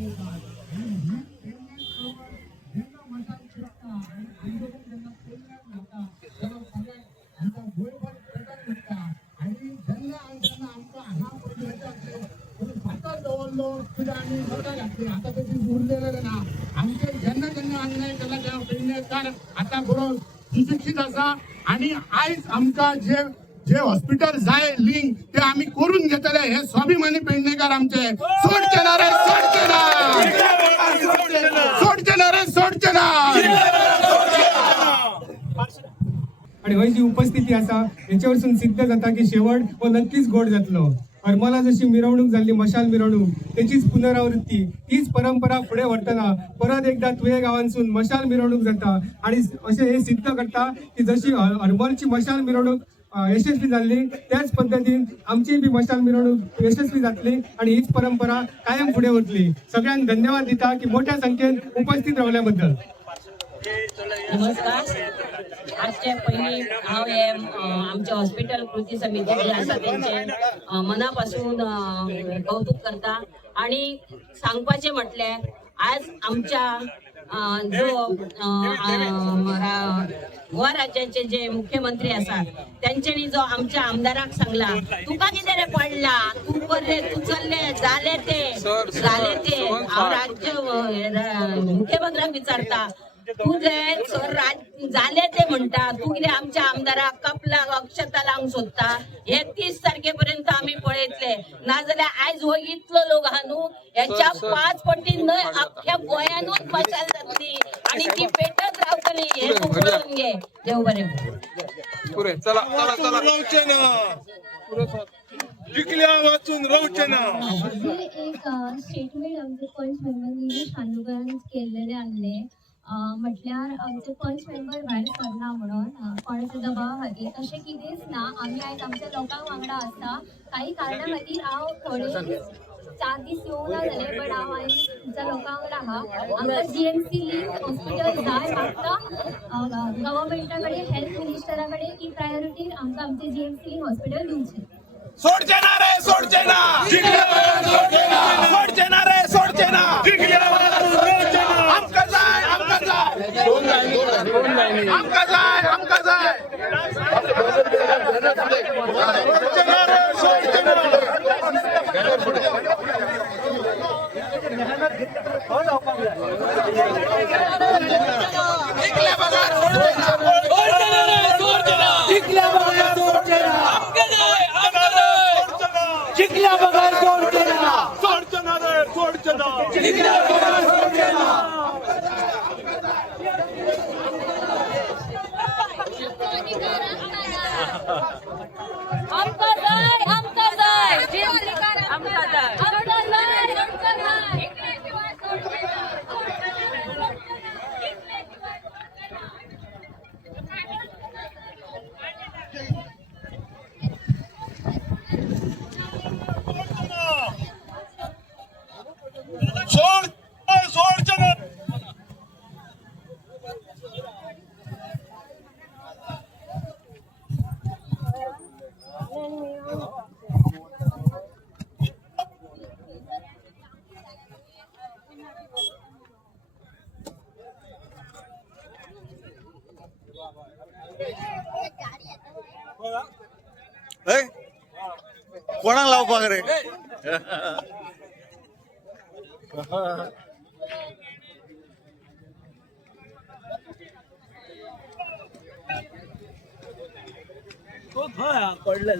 आता कधी उरलेलं ना आमचे ज्यांना ज्यांना अन्याय केला त्या पेडणेकर आता बरोबर सुशिक्षित असा आणि आयज आमका जे जे हॉस्पिटल जाय लिंक ते आम्ही करून घेतले हे स्वाभिमानी पेडणेकर आमचे सोडचे ना रे सोडचे ना सोडचे ना रे सोडचे ना. आणि हय जी उपस्थिती असा याच्यावरून सिद्ध जाता की शेवट व नक्कीच गोड जातलो. हरमला जशी मिरवणूक झाली मशाल मिरवणूक त्याचीच पुनरावृत्ती तीच परंपरा पुढे व्हरतना परत एकदा तुये गावांसून मशाल मिरवणूक जाता आणि असे हे सिद्ध करता की जशी हरमलची मशाल मिरवणूक यशस्वी झाली त्याच पद्धतीन आमची बी मशाल मिरवणूक यशस्वी जातली आणि हीच परंपरा कायम पुढे वतली. सगळ्यांक धन्यवाद दिता की मोठ्या संख्येन उपस्थित राहिल्याबद्दल. नमस्कार. आजचे पयली हांव हे आमचे हॉस्पिटल कृती समिती जे आसा तेंचे मनापासून कौतुक करता आणि सांगपाचे म्हटल्यार आज आमच्या जो गोवा राज्याचे जे मुख्यमंत्री आसात त्यांच्यानी जो आमच्या आमदाराक सांगला तुका कितें रे पडला तू कर रे तू चल्ले जाले ते हांव राज्य मुख्यमंत्र्याक विचारता तुझे सर झाले ते म्हणता तू कितें आमच्या आमदाराक कपलाक अक्षता लावंक सोदता. हे 30 तारखेपर्यंत आम्ही पळयतले नाजाल्यार आयज हो इतलो लोक आहा न्हू याच्या 5 पटी न्हय अख्ख्या गोंयानूच मशाल जातली आणि ती पेटत रावतली. हे तू कळून घे. देव बरें पुरे चला चला चला रावचे ना जिकल्या वाचून रावचे ना. एक स्टेटमेंट आमचे पंच मेंबरांनी शांदुकरान केल्लेले आसले म्हटल्यार आमचे पंच मेंबर भायर सरना म्हणून कोणाच्या दबावा खातीर तशें कितेंच ना. आमी आयज आमच्या लोकांक वांगडा आसा. काही कारणां खातीर हांव थोडे 4 दीस येवंक ना जालें बट हांव आयज तुमच्या लोकां वांगडा आहा. आमकां GMC लिंक हॉस्पिटल जाय मागता गव्हर्मेंटा कडेन हेल्थ मिनिस्टरा कडेन की प्रायोरिटीन आमकां आमचे GMC लिंक हॉस्पिटल दिवचें. सोडचे ना रे सोडचे ना सोडचे ना रे सोडचे ना आमका जाय आमका जाय आमका जाय आमका जाय सोडचे ना रे सोडचे ना जिंकल्या बघा सोडचे ना सोडचे ना जिंकल्या बघा सोडचे ना आमका जाय जिंकल्या बघा सोडचे ना सोडचे ना रे सोडचे ना जिंकल्या बघा सोडचे ना आमका जाय आमका जाय आमका जाय आमका जाय आमका जाय. कोणाक लावपाक रे तो पडला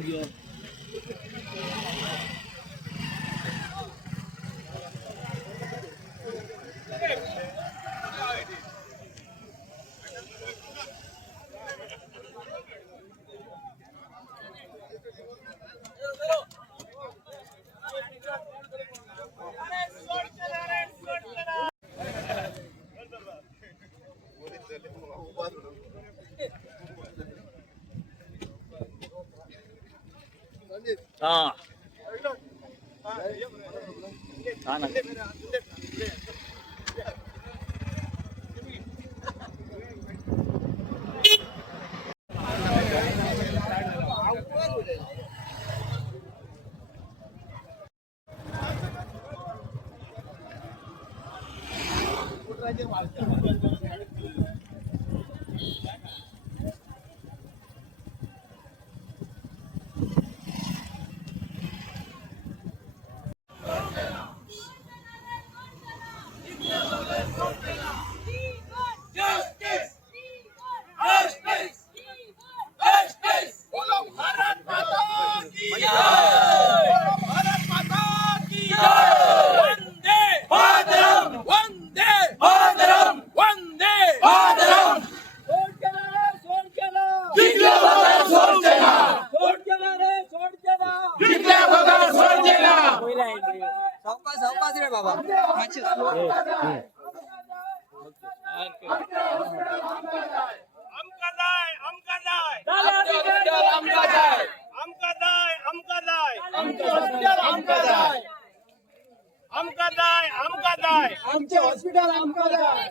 आमचे हॉस्पिटल आमका जाय.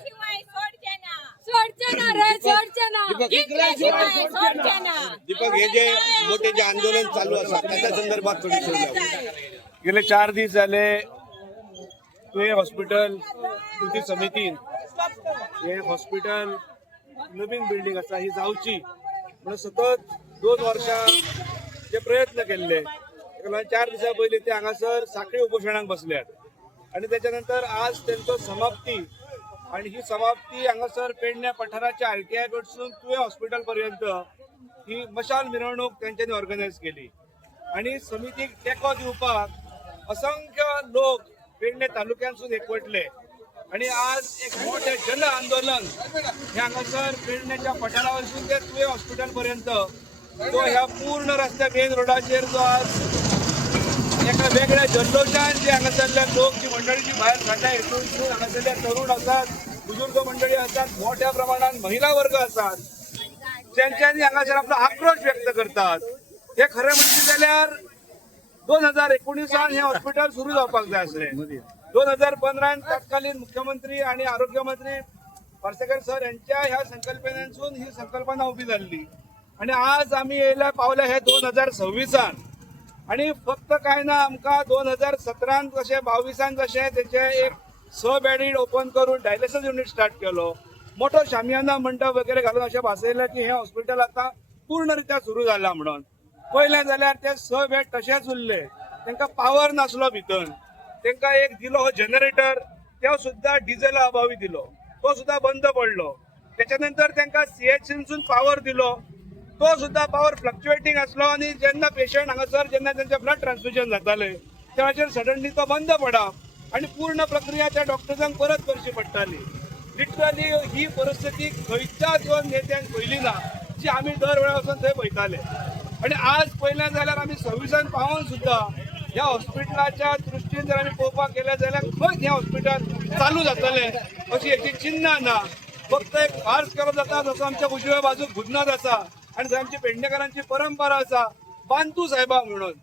दीपक हे जे मोठे जे आंदोलन चालू असतात त्याच्या संदर्भात थोडी गेले 4 दीस झाले तुवें हॉस्पिटल कृती समितीन हे हॉस्पिटल नवीन बिल्डिंग आसा ही जावची म्हणून सतत 2 वर्सां जे प्रयत्न केल्ले 4 दिसां पयलीं ते हांगासर साखळी उपोशणाक बसल्यात आणि त्याच्यानंतर आज त्यांचं समाप्ती आणि ही समाप्ती हांगासर पेडण्या पठाराच्या ITI कडसून तुवें हॉस्पिटल पर्यंत ही मशाल मिरवणूक त्यांच्यानी ऑर्गनायज केली आणि समितीक टेको दिवपाक असंख्य लोक पेडणे तालुक्यांसून एकवटले आणि आज एक मोठे जन आंदोलन हे हांगासर पेडण्याच्या पठारावरसून ते तुवें हॉस्पिटल पर्यंत तो ह्या पूर्ण रस्त्या मेन रोडाचेर जो आज एका वेगळ्या जल्लोषान जे हांगासरल्या लोक जी मंडळी जी भायर काडल्या हेतून हांगासरल्या तरुण आसात बुजुर्ग मंडळी आसात मोठ्या प्रमाणात महिला वर्ग आसात ज्यांच्यांनी हांगासर आपलो आक्रोश व्यक्त करतात हे खरें म्हणचे जाल्यार 2019 हे हॉस्पिटल सुरू जावपाक जाय आसलें 2015 तत्कालीन मुख्यमंत्री आणि आरोग्य मंत्री पार्सेकर सर यांच्या ह्या संकल्पनेसून ही संकल्पना उभी जाल्ली आणि आज आम्ही येयल्या पावल्या हे 2026 आणि फक्त काय ना आमकां 2017 जशें 22 जशें तेचे एक 6 बेडीड ओपन करून डायलिसिस युनिट स्टार्ट केलो मोठो शामियाना मंडप वगैरे घालून अशें भासयलें की हे हॉस्पिटल आता पूर्णरित्या सुरू जाला म्हणून पयलें जाल्यार ते 6 बेड तशेंच उरले तांकां पावर नासलो भितर तांकां एक दिलो हो जनरेटर तो सुद्धा डिझेला अभावी दिलो तो सुद्धा बंद पडलो त्याच्या नंतर तांकां CHCसून पावर दिलो तो सुद्धा पावर फ्लक्च्युएटिंग असलो आणि जेन्ना पेशंट हांगासर जेन्ना त्यांचे ब्लड ट्रान्सफ्युजन जाताले तेव्हाचेर सडनली तो बंद पडप आणि पूर्ण प्रक्रिया त्या डॉक्टरांक परत करची पडटाली लिटरली ही परिस्थिती खंयच्याच नेत्यांक पयली ना जी आमी दर वेळा वचून थंय पळयताले आणि आज पयल्यान जाल्यार आमी 26 पावून सुद्धा ह्या हॉस्पिटलाच्या दृश्टीन जर आमी पळोवपाक गेले जाल्यार खंय हें हॉस्पिटल चालू जातलें अशी हेची चिन्ह ना फक्त एक फार्स केलो जाता जसो आमच्या उजव्या बाजूक भुजनाथ आसा आणि आमची पेडणेकारांची परंपरा आसा बांतू साहेबा म्हणून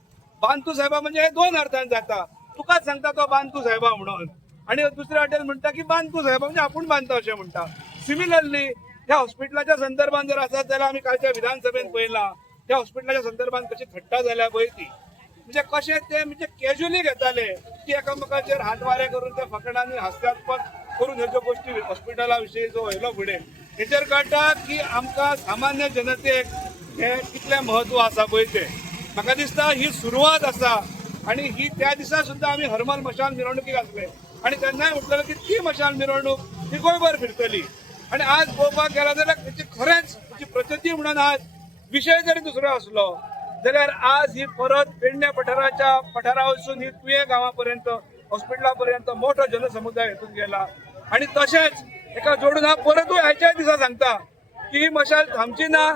बांतू साहेबा म्हणजे हे 2 अर्थान जाता तुकाच सांगता तो बांतू साहेबा म्हणून आणि दुसऱ्या वाटेन म्हणटा की बांतू साहेबा म्हणजे आपूण बांदता अशें म्हणटा सिमिलरली ह्या हॉस्पिटलाच्या संदर्भात जर आसत जाल्यार आमी कालच्या विधानसभेन पळयलां त्या हॉस्पिटलाच्या संदर्भात कशी थट्टा जाल्या पळय ती म्हणजे कशें ते म्हणजे कॅज्युअली घेताले की एकामेकाचेर हात वारे करून ते फकाणांनी हास्यास्पद करून ह्यो गोष्टी हॉस्पिटला विशीं जो व्हयलो फुडें हेचेर कळटा की आमकां सामान्य जनतेक हे कितलें म्हत्व आसा पळय तें म्हाका दिसता ही सुरवात आसा आणि ही त्या दिसा सुद्धा आमी हरमल मशाल मिरवणुकीक आसले आणि तेन्नाय म्हटलें की ती मशाल मिरवणूक ही गोंयभर फिरतली आणि आज पळोवपाक गेला जाल्यार तेची खरेंच प्रचिती म्हणून आज विशय जरी दुसरो आसलो जाल्यार आज ही परत पेडण्या पठाराच्या पठारा वचून ही तुये गांवा पर्यंत हॉस्पिटला पर्यंत मोठो जनसमुदाय हेतून गेला आणि तशेंच एका जोडून हा परतूय आयच्या दिसा सांगता की ही मशाल थांबची ना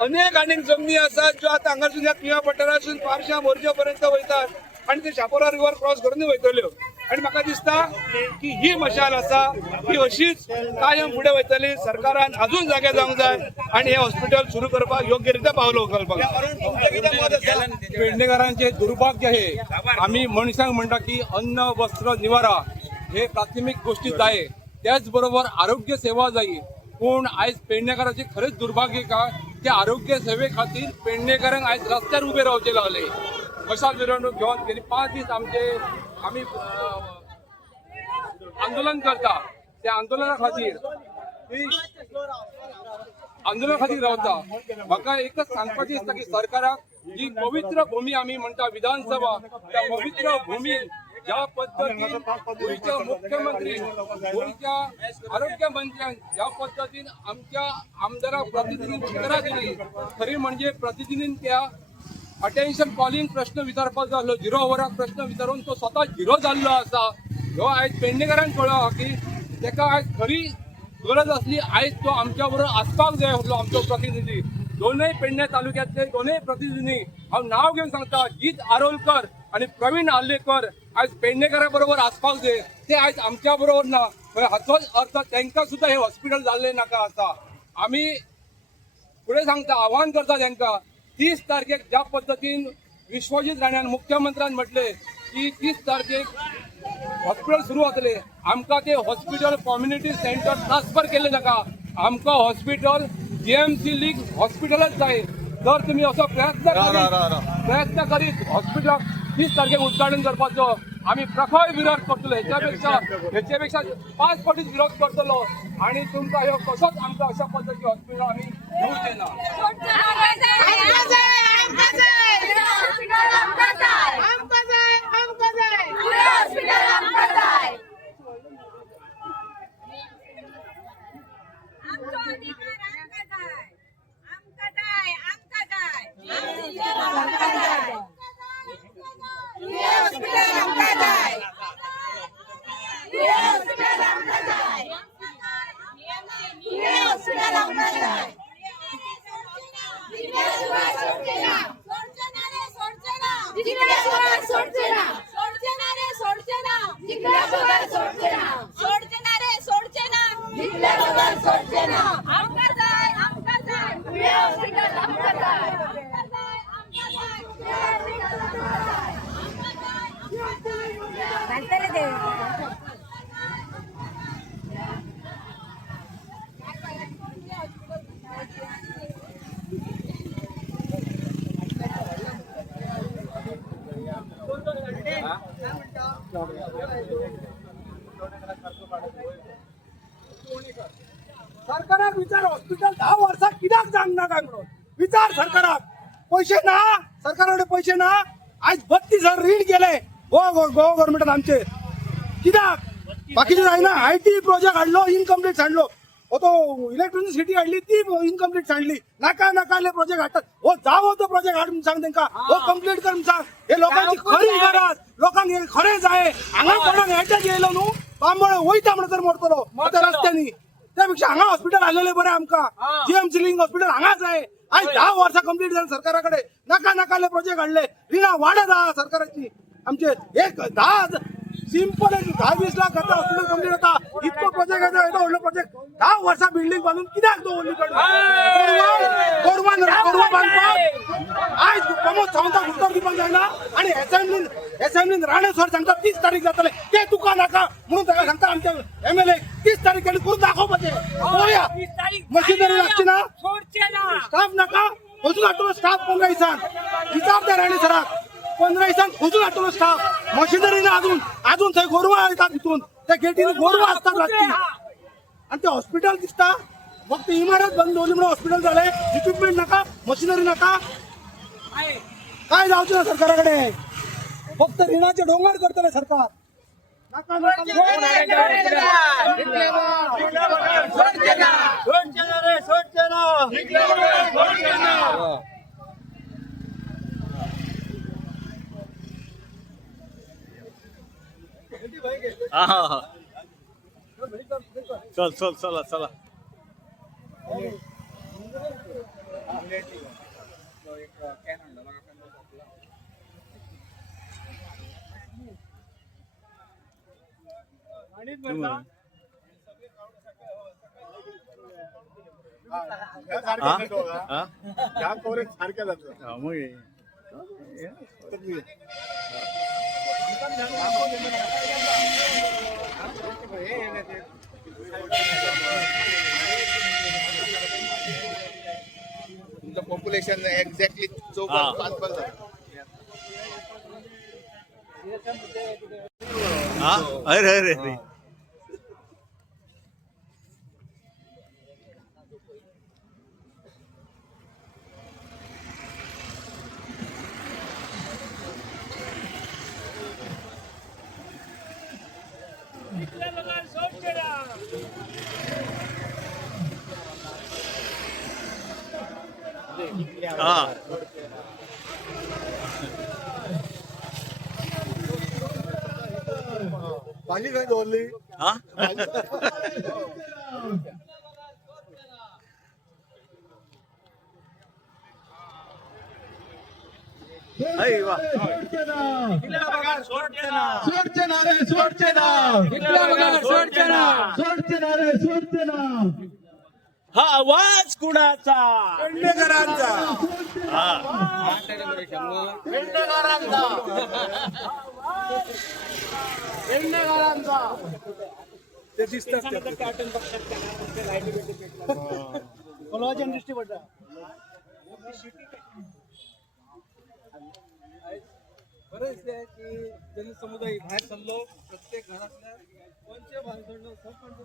अनेक आनीक जमनी आसात ज्यो आतां हांगासून ह्या तुया पठारासून पारशा मोर्जा पर्यंत वयतात आणि ते शापोरा रिवर क्रॉस करून वयतल्यो आणि म्हाका दिसता की ही मशाल आसा ही अशीच कायम फुडें वयतली सरकारान अजून जागे जावंक जाय आणि हे हॉस्पिटल सुरू करपाक योग्य रित्या पावलो उखलपाक पेडणेकारांचे दुर्भाग्य हे आम्ही मनशांक म्हणटा की अन्न वस्त्र निवारा हे प्राथमिक गोष्टी जाय त्याचबरोबर आरोग्य सेवा जायी पूण आयज पेडणेकारांचे खरेंच दुर्भाग्य काय त्या आरोग्य सेवे खातीर पेडणेकारांक आयज रस्त्यार उबे रावचे लागले मशाल मिरवणूक घेवन गेली 5 दीस आमी आंदोलन करता त्या आंदोलना खातीर रावता. म्हाका एकच सांगपाचें दिसता की सरकाराक जी पवित्र भूमी आमी म्हणटा विधानसभा, त्या पवित्र भूमीन ज्या पद्दतीन गोंयच्या मुख्यमंत्री, गोंयच्या आरोग्य मंत्र्यान ज्या पद्दतीन आमच्या आमदाराक प्रतिनिधीन उतरां दिली, खरी म्हणजे प्रतिनिधीन त्या अटेन्शन कॉलिंग प्रश्न विचारपाक जाय आसलो, 0 ओव्हराक प्रश्न विचारून तो स्वता 0 जाल्लो आसा. ह्यो आयज पेडणेकारांक कळ्ळो की ताका आयज खरी गरज असली, आयज तो आमच्या बरोबर आसपाक जाय आसलो आमचो प्रतिनिधी. दोनूय पेडणे तालुक्यातले दोनूय प्रतिनिधी हांव नांव घेवन सांगता, गीत आरोलकर आणि प्रवीण आर्लेकर आयज पेडणेकारा बरोबर आसपाक जाय. ते आयज आमच्या बरोबर ना. हाचोच अर्थ तांकां सुद्धा हे हॉस्पिटल जाल्लें नाका आसा. आमी फुडें सांगता, आव्हान करता तांकां 30 तारखेक ज्या पद्दतीन विश्वजीत राण्यान मुख्यमंत्र्यान म्हटले की 30 तारखेक हॉस्पिटल सुरू जातले, आमकां ते हॉस्पिटल कम्युनिटी सेंटर ट्रान्सफर केले नाका. आमकां हॉस्पिटल जीएमसी लीग हॉस्पिटलच जाय. जर तुम्ही असो प्रयत्न करीत हॉस्पिटलाक 30 तारखेक उद्घाटन करपाचो आम्ही प्रखर विरोध करतलो. हेच्यापेक्षा 5 पटीत विरोध करतलो आणि तुमकां ह्यो कसोच आमकां अशा पद्दतीचे हॉस्पिटल आमी घेवंक दिना. सरकाराक विचार हॉस्पिटल 10 वर्सां कित्याक जावंक ना काय म्हणून विचार सरकाराक. पैसे ना, सरकाराकडे पैसे ना. आज 32,000 रीण केले गव्हर्नमेंटान आमचे. कित्याक बाकीचे जायना. IT प्रोजेक्ट हाडलो, इनकम्प्लीट सांडलो. तो इलेक्ट्रॉनिसिटी हाडली, ती इनकम्प्लीट सांडली. नाका नाकाले प्रोजेक्ट हाडटात. जावो तो प्रोजेक्ट हाड म्हणून सांग तांकां. कम्प्लीट कर म्हणून सांग. हे लोकांची खरी गरज, लोकांक हे खरें जाय. हांगा कोणाक अटॅक येयलो न्हू, बांबळे वयता म्हणून तर मरतलो त्या रस्त्यांनी. त्यापेक्षा हांगा हॉस्पिटल आलेले बरें आमकां. जीएमसी लिंक हॉस्पिटल हांगा जाय. आज 10 वर्सां कंप्लीट जाली सरकाराकडे. नाका नाकाले प्रोजेक्ट हाडले. रिणां वाडत आहा सरकाराची. आमचे एक 10 सिंपल 10-20 लाख आता हॉस्पिटल कंप्लीट जाता. इतको प्रोजेक्ट येता, येता व्हडलो प्रोजेक्ट 10 वर्सां बिल्डींग बांदून कित्याक दवरली गोरवा बांदपाक. आज प्रमोद सावंताक उत्तर दिवपाक जायना आनी असेंब्लीन राणे सर सांगता 30 तारीख जातले. ते तुका नाका म्हणून ताका सांगता आमच्या MLA 30 तारीख केली करून दाखोवपाचें. पळोवया मशिनरी लागची ना, स्टाफ नाका. खंयसून हाडटलो स्टाफ 15 दिसान. विचार त्या राणे सराक 15 दिसान खंयसून हाडटलो स्टाफ. मशिनरी ना अजून थंय गोरवां येतात भितून. त्या गेटीन गोरवां असतात रातची. आणि ते हॉस्पिटल दिसता फक्त इमारत बंद दवरली म्हणून हॉस्पिटल झाले. इक्विपमेंट नाका, मशिनरी नाका. काय जावचें ना सरकाराकडे. फक्त रिणाचे डोंगर करतले सरकार. नाका चला तुमचं पॉप्युलेशन एक्झॅक्टली 54-5 अरे पाणी काय बोलली हा आवाज कुणाचा? ते दिसतात बरेच आहे की जनसमुदाय बाहेर चाललो प्रत्येक घरातल्या कोणत्या भाषण सरपंच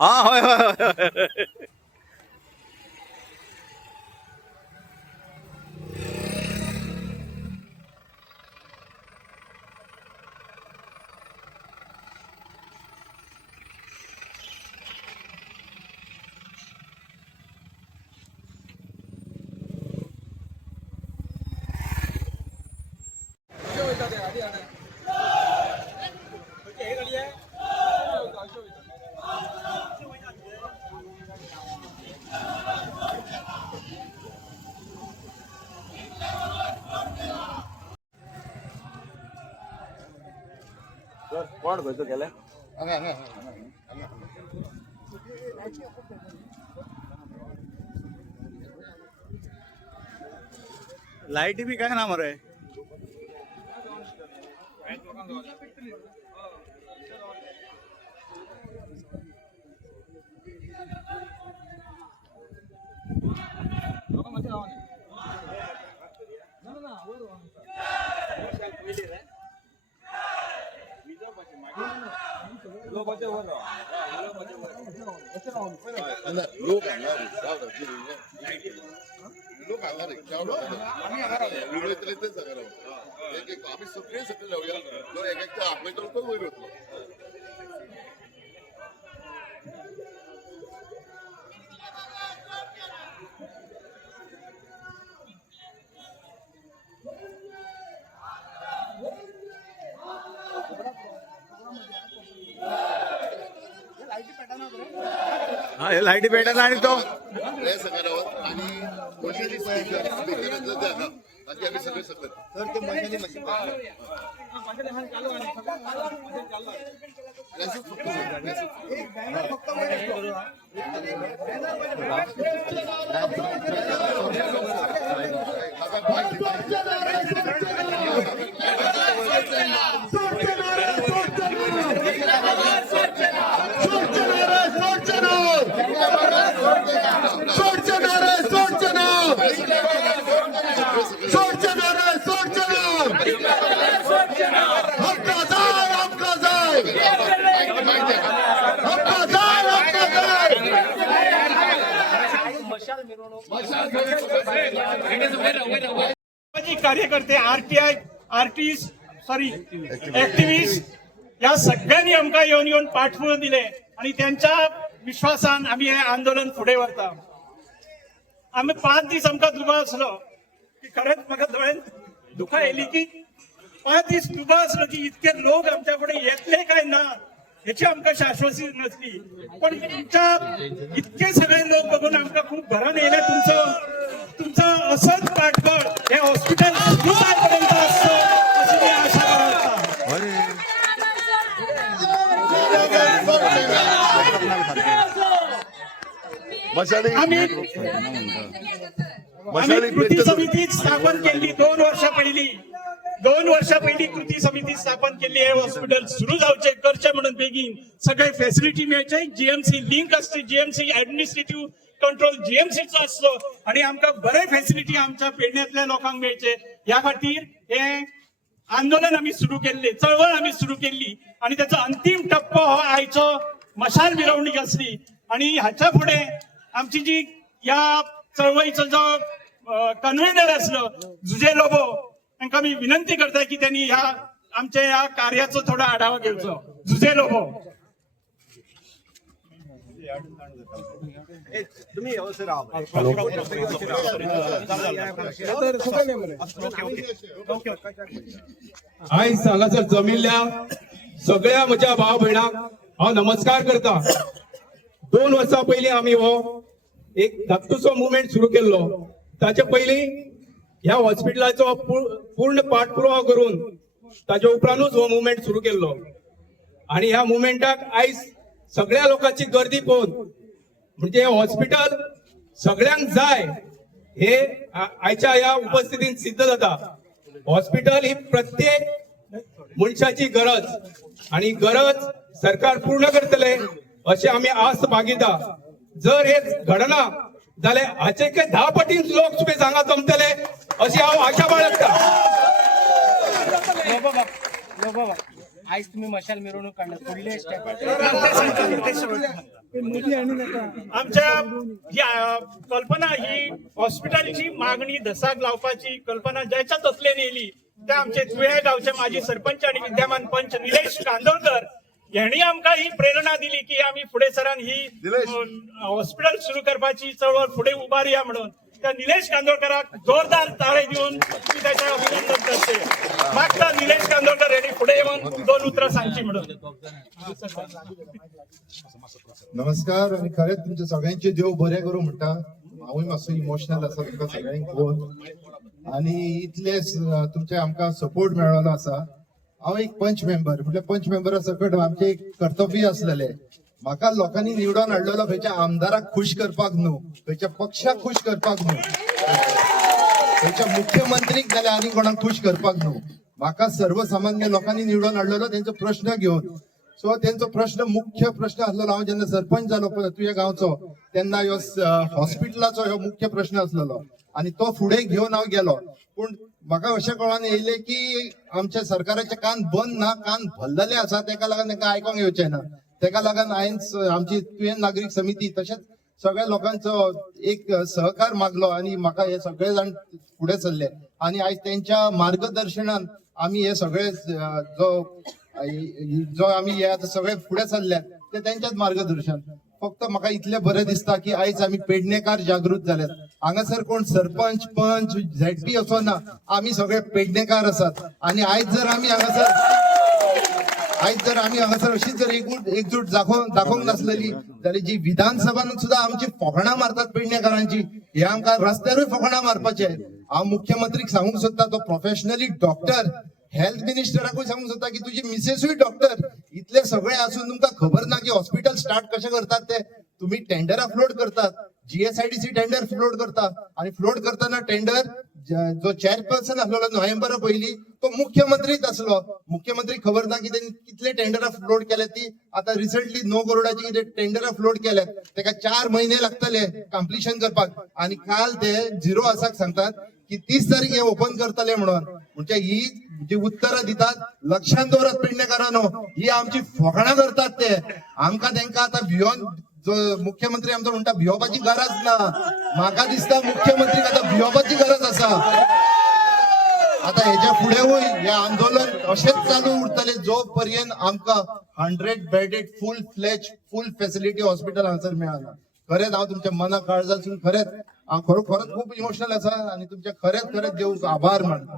हा होय होय कोण भरतो गेला लाईट भी काय ना मरे आम्ही सगळे जाऊया जो एक एकटा आपल्या तर वैर होतो हा हे लाईटी पेटायला आणि तो सकारावर आणि कोणत्याही आम्ही सगळे सकत तर ते कार्यकर्ते ऍक्टिव्हिस्ट या सगळ्यांनी आमकां येऊन पाठपुराव दिले आणि त्यांच्या विश्वासान आम्ही हे आंदोलन पुढे व्हरता. आम्ही 5 दीस आमकां दुबाव आसलो की खरेंच म्हाका दोळ्यान दुखां येयली की 5 दीस दुबाव आसलो की इतके लोक आमच्या कडेन येतले काय ना हेची आमकां शाश्वती नसली. पण तुमच्या इतके सगळे लोक बघून आमकां खूप भरून येयले. तुमचा असंच पाठबळ हे हॉस्पिटल सुरू जायपर्यंत असतो अशी मी आशा बाळगता. आम्ही कृती समिती स्थापन केली 2 वर्षा पहिली. 2 वर्षा पहिली कृती समिती स्थापन केली. हे हॉस्पिटल सुरू जावचे करचे म्हणून बेगीन सगळे फॅसिलिटी मेळचे. जीएमसी लिंक असते, जीएमसी ऍडमिनिस्ट्रेटिव्ह कंट्रोल जीएमसीचो असतो आणि आमकां बरे फॅसिलिटी आमच्या पेडण्यातल्या लोकांक मेळचे. ह्या खातीर हे आंदोलन आम्ही सुरू केले, चळवळ आम्ही सुरू केली आणि त्याचा अंतिम टप्पो हो आयचो मशाल मिरवणूक असली. आणि ह्याच्या पुढे आमची जी या चळवळीचो जो कन्व्हेनर असलो जुजे लोबो तांकां मी विनंती करता की त्यांनी ह्या आमच्या या कार्याचो थोडा आढावा घेवचो. जुजे लोबो तुम्ही आयज हांगासर जमिल्ल्या सगळ्या म्हज्या भाव भयणांक हांव नमस्कार करता. 2 वर्सां पयलीं आमी हो एक धाकटुसो मुवमेंट सुरू केल्लो. ताचे पयलीं ह्या हॉस्पिटलाचो पूर्ण पाठपुरावो करून ताचे उपरांतूच हो मुवमेंट सुरू केल्लो. आणि ह्या मुवमेंटाक आयज सगळ्या लोकांची गर्दी पळोवन म्हणजे हॉस्पिटल सगळ्यांक जाय हे आयच्या ह्या उपस्थितीत सिद्ध जाता. हॉस्पिटल ही प्रत्येक मनशाची गरज आणि गरज सरकार पूर्ण करतले अशें आमी आस्त बाळगिता. जर हे घडना जाल्यार हाचे 10 पटीन लोक तुमी हांगा जमतले अशी हांव आशा बाळगता. आयज तुम्ही मशाल मिरवणूक काढला पुढले स्टेप आमच्या ही कल्पना ही हॉस्पिटलची मागणी धसाक लावपाची कल्पना ज्याच्यात असल्याने येयली त्या आमचे तुळे गावचे माजी सरपंच आणि विद्यमान पंच निलेश कांदोळकर यांनी आमकां ही प्रेरणा दिली की आम्ही पुढे सरान ही हॉस्पिटल सुरू करपाची चळवळ पुढे उभारूया म्हणून. त्या निलेश कांदोळकराक जोरदार ताळे देऊन मी त्याचे अभिनंदन करते. मागता निलेश कांदोळकर यांनी पुढे येऊन 2 उतरां सांगची म्हणून. नमस्कार आणि खरेंच तुमच्या सगळ्यांचे देव बरें करूं म्हणटा. हांवूय मातसो इमोशनल आसा तुमकां सगळ्यांक पळोवन आणि इतले तुमचे आमकां सपोर्ट मेळ्ळो आसा. हांव एक पंच मेंबर म्हणजे पंच मेंबरा सकट आमचे एक कर्तव्य आसलेले. म्हाका लोकांनी निवडून हाडलेलो खंयच्या आमदाराक खुश करपाक न्हू, खंयच्या पक्षाक खुश करपाक न्हू, खंयच्या मुख्यमंत्रीक नाल्यार आनी कोणाक खुश करपाक न्हू. म्हाका सर्वसामान्य लोकांनी निवडून हाडलेलो तेंचो प्रश्न घेवन. सो तेंचो प्रश्न मुख्य प्रश्न आसलेलो. हांव जेन्ना सरपंच जालो तुझ्या गांवचो तेन्ना ह्यो हॉस्पिटलाचो ह्यो मुख्य प्रश्न आसलेलो आणि तो फुडें घेवन हांव गेलो. पूण म्हाका अशें कळोन येयलें की आमच्या सरकाराचे कान बंद ना, कान भरलेले आसा. तेका लागून तांकां आयकोंक येवचें ना. तेका लागून हांवें आमची तुवें नागरीक समिती तशेंच सगळ्या लोकांचो एक सहकार मागलो आणि म्हाका हे सगळे जाण फुडें सरले. आणि आयज तेंच्या मार्गदर्शनान आमी हे सगळे जो आमी हे आतां सगळे फुडें सरल्यात ते तेंच्याच मार्गदर्शन. फक्त म्हाका इतलें बरें दिसता की आयज आमी पेडणेकार जागृत जाल्यात. हांगासर कोण सरपंच पंच झेडपी असो ना, आमी सगळे पेडणेकार आसात. आणि आयज जर आमी हांगासर अशीच जर एकजूट दाखोवंक नासलेली जाल्यार जी विधानसभान सुद्धा आमची फोकाणां मारतात पेडणेकारांची, हे आमकां रस्त्यारूय फोकाणां मारपाचे. हांव मुख्यमंत्रीक सांगूंक सोदता तो प्रोफेशनली डॉक्टर, हेल्थ मिनिस्टराकूय सांगूंक सोदता की तुजी मिसेसूय डॉक्टर. इतले सगळे आसून तुमकां खबर ना की हॉस्पिटल स्टार्ट कशें करतात ते. तुम्ही टेंडर फ्लोट करतात, जीएसआयडीसी टेंडर फ्लोट करता आणि फ्लोट करताना टेंडर जो चेअरपर्सन आसलो नोव्हेंबरा पयलीं तो मुख्यमंत्रीच आसलो. मुख्यमंत्री खबर ना की त्यांनी कितले टेंडर फ्लोट केले. ती आता रिसंटली 9 करोडाची कितें टेंडर फ्लोट केल्यात. तेका 4 महिने लागतले कंप्लिशन करपाक आणि काल ते 0 आसाक सांगतात की 30 तारीख हे ओपन करतले म्हणून. म्हणजे ही जी उत्तरां दितात लक्षांत दवरात पेडणेकारांनो, ही आमची फोकाणां करतात ते. आमकां तेंकां आतां भियोन जो मुख्यमंत्री आमचो म्हणटा भियोवपाची गरज ना. म्हाका दिसता मुख्यमंत्रीक आतां भियोवपाची गरज आसा. आता हेच्या फुडेंय हे आंदोलन अशेंच चालू उरतले जो पर्यंत आमकां 100 बेडेड फुल फॅसिलिटी हॉस्पिटल हांगासर मेळना. खरेंच हांव तुमच्या मना काळजासून खरेंच हांव खरोच खूप इमोशनल आसा आणि तुमचे खरेच देव आभार मानता.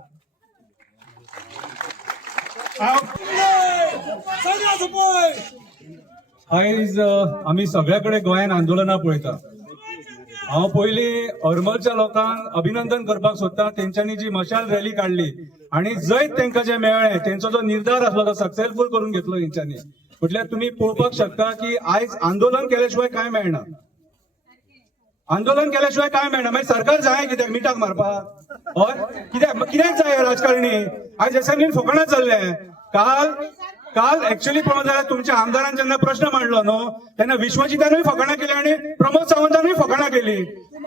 आयज आमी सगळ्याकडे गोंयान आंदोलनां पळयता. हांव पयलीं हरमलच्या लोकांक अभिनंदन करपाक सोदता. तेंच्यांनी जी मशाल रॅली काढली आणि जैत तांकां जे मेळ्ळें, तेंचो जो निर्धार आसलो तो सक्सेसफूल करून घेतलो हेंच्यांनी. म्हटल्यार तुम्ही पळोवपाक शकता की आयज आंदोलन केल्या शिवाय कांय मेळना. आंदोलन केल्याशिवाय काय मेळना. मागीर सरकार जाय कित्याक मिठाक मारपाक? हय, कित्याक जाय राजकारणी? आयज असेंब्लीन फकाणां चल्ले. काल एक्चुअली पळोवंक जाल्यार तुमच्या आमदारान जेन्ना प्रश्न मांडलो न्हू, तेन्ना विश्वजितानूय फकाणां केली आणि प्रमोद सावंतानूय फकाणां केली.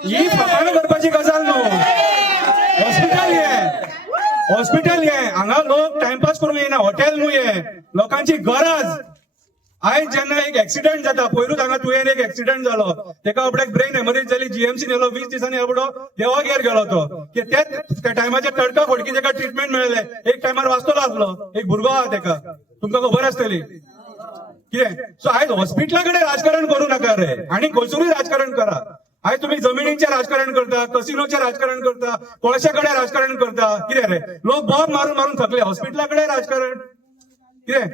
ही फकाणां करपाची गजाल न्हू. हॉस्पिटल हे हांगा लोक टाइमपास करूंक येना. हॉटेल न्हू हे, लोकांची गरज. आयज जेन्ना एक एक्सिडेंट जाता, पयरूच हांगा तुवें एक एक्सिडेंट जालो, तेका आपल्याक ब्रेन हेमरेज जाली, जीएमसी नेलो, 20 दिसांनी एवढो देवागेर गेलो तो. त्या टायमाचेर तडका फडकी तेका ट्रिटमेंट मेळ्ळें. एक टायमार वाचतलो आसलो, एक भुरगो आहा तेका, तुमकां खबर आसतली कितें. सो आयज हॉस्पिटला कडेन राजकारण करूं नाका रे, आनी खंयसरूय राजकारण करा. आयज तुम्ही जमिनीचेर राजकारण करता, कसिनोचेर राजकारण करता, कोळशा कडेन राजकारण करता. कितें रे, लोक बॉम्ब मारून मारून थकले. हॉस्पिटला कडेन राजकारण कितें?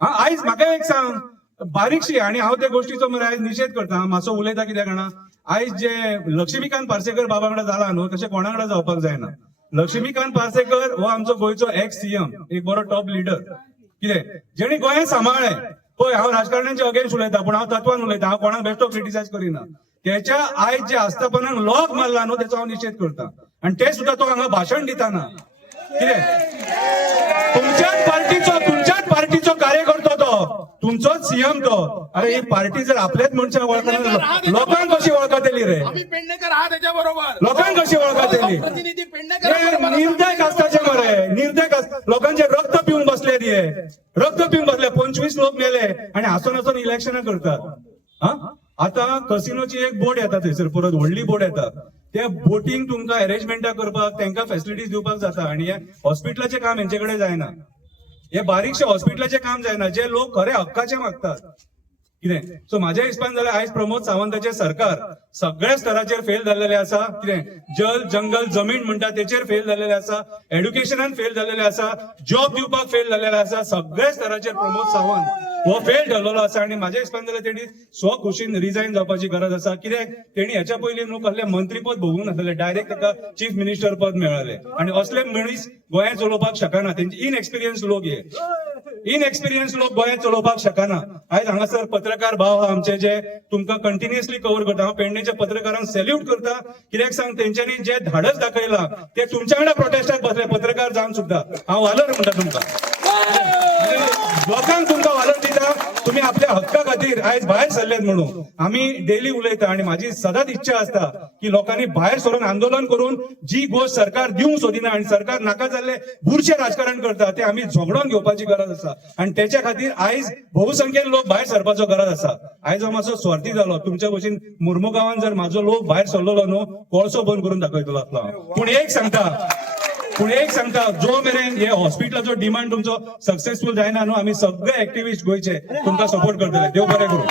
आयज म्हाका एक सांग बारीकशी, आणि हांव त्या गोष्टीचो मरे आयज निशेध करता. मातसो उलयता कित्याक जाणा, आयज जे लक्ष्मीकांत पार्सेकर बाबा कडेन जाला न्हू, तशें कोणा कडेन जावपाक जायना. लक्ष्मीकांत पार्सेकर हो आमचो गोंयचो एक्स सीएम, एक बरो टॉप लिडर. कितें जेणी गोंय सांबाळ्ळें. पळय, हांव राजकारण्यांच्या अगेन्स्ट उलयता, पूण हांव तत्वान उलयता. हांव कोणाक बेश्टो क्रिटिसायज करिना. त्याच्या आयज जे आस्थापनाक लॉक मारला न्हू, तेचो हांव निशेध करता. आणि ते सुद्धा तो हांगा भाशण दिताना. कितें तुमच्याच पार्टीचो कार्यकर्तो तो, तुमचोच सीएम तो. अरे ही पार्टी जर आपल्याच मनशाक वळखना, लोकांक कशी वळखतली रे? लोकांक कशी वळखतली? निर्दय कास्ताचे मरे, निर्दय कास्ट. लोकांचे रक्त पिवन बसले रे, रक्त पिवन बसले. 25 लोक मेले आणि हसून इलेक्शनां करतात. आता कसिनोची एक बोर्ड येता थंयसर, परत व्हडली बोर्ड येता. त्या बोटींग तुमकां अरेंजमेंटा करपाक, तांकां फॅसिलिटीज दिवपाक जाता. आणि हे हॉस्पिटलाचें काम हेंचे कडेन जायना. हे बारीकशे हॉस्पिटलाचें काम जायना, जे लोक खरे हक्काचे मागतात. कितें सो म्हाज्या हिसपान जाल्यार आयज प्रमोद सावंताचें सरकार सगळ्या स्तराचेर फेल जाल्लेलें आसा. कितें जल जंगल जमीन म्हणटा तेचेर फेल जाल्लेलें आसा, एड्युकेशनान फेल जाल्लेलें आसा, जॉब दिवपाक फेल जाल्लेलें आसा. सगळ्या स्तराचेर प्रमोद सावंत हो फेल ठरलेलो आसा. आणि म्हाज्या हिसपान जाल्यार तेणी स्वखुशीन रिजायन जावपाची गरज आसा. कित्याक तेणी हेच्या पयलीं न्हू कसलें मंत्रीपद भोगूंक नासलें, डायरेक्ट ताका चीफ मिनिस्टर पद मेळ्ळें. आणि असले मनीस गोंयांत चलोवपाक शकना. तेंचे इनएक्सपिरियन्स लोक हे, इनएक्सपिरियन्स लोक गोंयांत चलोवपाक शकना. आयज हांगासर पत्रकार भाव आमचे जे तुमकां कंटिन्युअसली कव्हर करता, हांव पेडणेच्या पत्रकारांक सॅल्यूट करता. कित्याक सांग, तेंच्यांनी जे धाडस दाखयलां ते तुमच्या वांगडा प्रोटेस्टाक बसले पत्रकार जावन सुद्धा. हांव वालोर म्हणटा तुमकां, लोकांक तुमकां वालोर दिता. तुम्ही आपल्या हक्का खातीर आयज भायर सरलेत म्हणून आमी डेली उलयता. आणि म्हाजी सदांच इच्छा आसता की लोकांनी भायर सरून आंदोलन करून जी गोष्ट सरकार दिवंक सोदिना आणि सरकार नाका जाल्ले बुरशे राजकारण करता ते आमी झगडोन घेवपाची गरज आसा. आणि त्याच्या खातीर आयज बहुसंख्येन लोक भायर सरपाचो गरज आसा. आयज हांव मातसो स्वार्थी जालो. तुमच्या भशेन मुर्मुगांवान जर म्हाजो लोक भायर सरलेलो न्हू, कोळसो बंद करून दाखयतलो आसलो. पूण एक सांगता, जो मेरेन हे हॉस्पिटलाचो डिमांड तुमचो सक्सेसफूल जायना न्हू, आमी सगळे एक्टिव्हिस्ट गोंयचे तुमकां सपोर्ट करतले. देव बरें करूं.